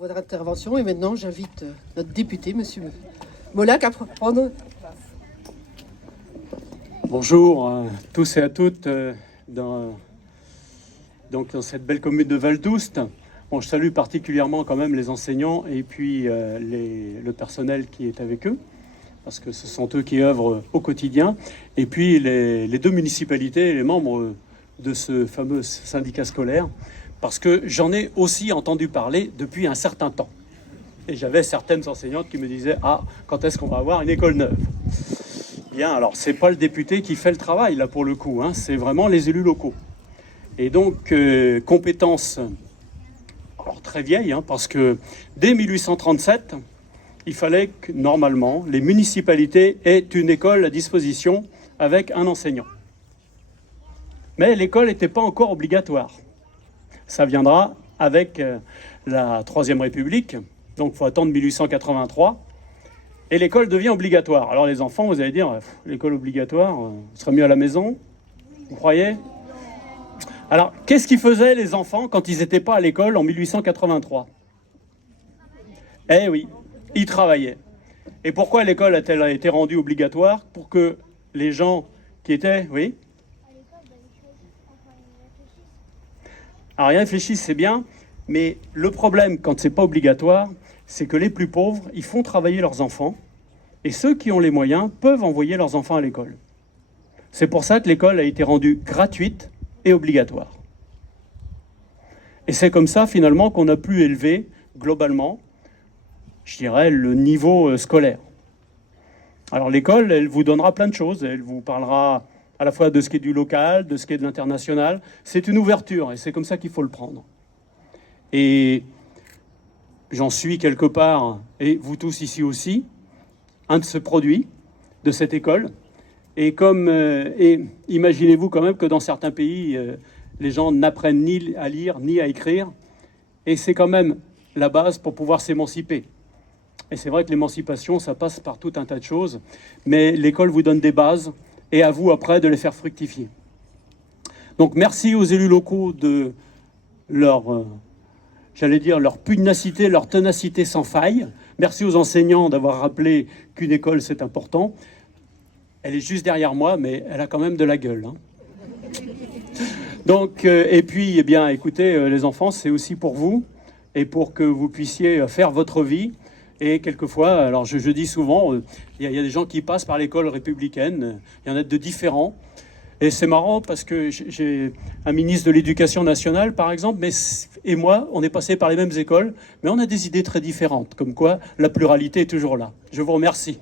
pour votre intervention. Et maintenant, j'invite notre député, Monsieur Molac, à prendre. Bonjour à tous et à toutes dans cette belle commune de Val-d'Oust. Bon, je salue particulièrement quand même les enseignants et puis le personnel qui est avec eux, parce que ce sont eux qui œuvrent au quotidien. Et puis les deux municipalités et les membres de ce fameux syndicat scolaire, parce que j'en ai aussi entendu parler depuis un certain temps. Et j'avais certaines enseignantes qui me disaient « Ah, quand est-ce qu'on va avoir une école neuve ?» Bien, alors c'est pas le député qui fait le travail là pour le coup, hein, c'est vraiment les élus locaux. Et donc compétences alors très vieilles, hein, parce que dès 1837, il fallait que normalement les municipalités aient une école à disposition avec un enseignant. Mais l'école n'était pas encore obligatoire. Ça viendra avec la Troisième République, donc il faut attendre 1883. Et l'école devient obligatoire. Alors les enfants, vous allez dire, l'école obligatoire, ce serait mieux à la maison, vous croyez? Alors, qu'est-ce qu'ils faisaient les enfants quand ils n'étaient pas à l'école en 1883? Eh oui, ils travaillaient. Et pourquoi l'école a-t-elle été rendue obligatoire? Pour que les gens qui étaient... Oui? Alors, ils réfléchissent, c'est bien, mais le problème, quand c'est pas obligatoire, c'est que les plus pauvres, ils font travailler leurs enfants, et ceux qui ont les moyens peuvent envoyer leurs enfants à l'école. C'est pour ça que l'école a été rendue gratuite et obligatoire. Et c'est comme ça, finalement, qu'on a pu élever, globalement, je dirais, le niveau scolaire. Alors l'école, elle vous donnera plein de choses, elle vous parlera à la fois de ce qui est du local, de ce qui est de l'international. C'est une ouverture, et c'est comme ça qu'il faut le prendre. Et j'en suis quelque part, et vous tous ici aussi, un de ce produit, de cette école. Et imaginez-vous quand même que dans certains pays, les gens n'apprennent ni à lire, ni à écrire. Et c'est quand même la base pour pouvoir s'émanciper. Et c'est vrai que l'émancipation, ça passe par tout un tas de choses. Mais l'école vous donne des bases, et à vous après de les faire fructifier. Donc merci aux élus locaux de leur... j'allais dire leur pugnacité, leur ténacité sans faille. Merci aux enseignants d'avoir rappelé qu'une école, c'est important. Elle est juste derrière moi, mais elle a quand même de la gueule. Hein. Donc, et puis, eh bien, écoutez, les enfants, c'est aussi pour vous, et pour que vous puissiez faire votre vie. Et quelquefois, alors je dis souvent, il y a des gens qui passent par l'école républicaine, il y en a de différents. Et c'est marrant parce que j'ai un ministre de l'Éducation nationale, par exemple, et moi, on est passé par les mêmes écoles, mais on a des idées très différentes, comme quoi la pluralité est toujours là. Je vous remercie.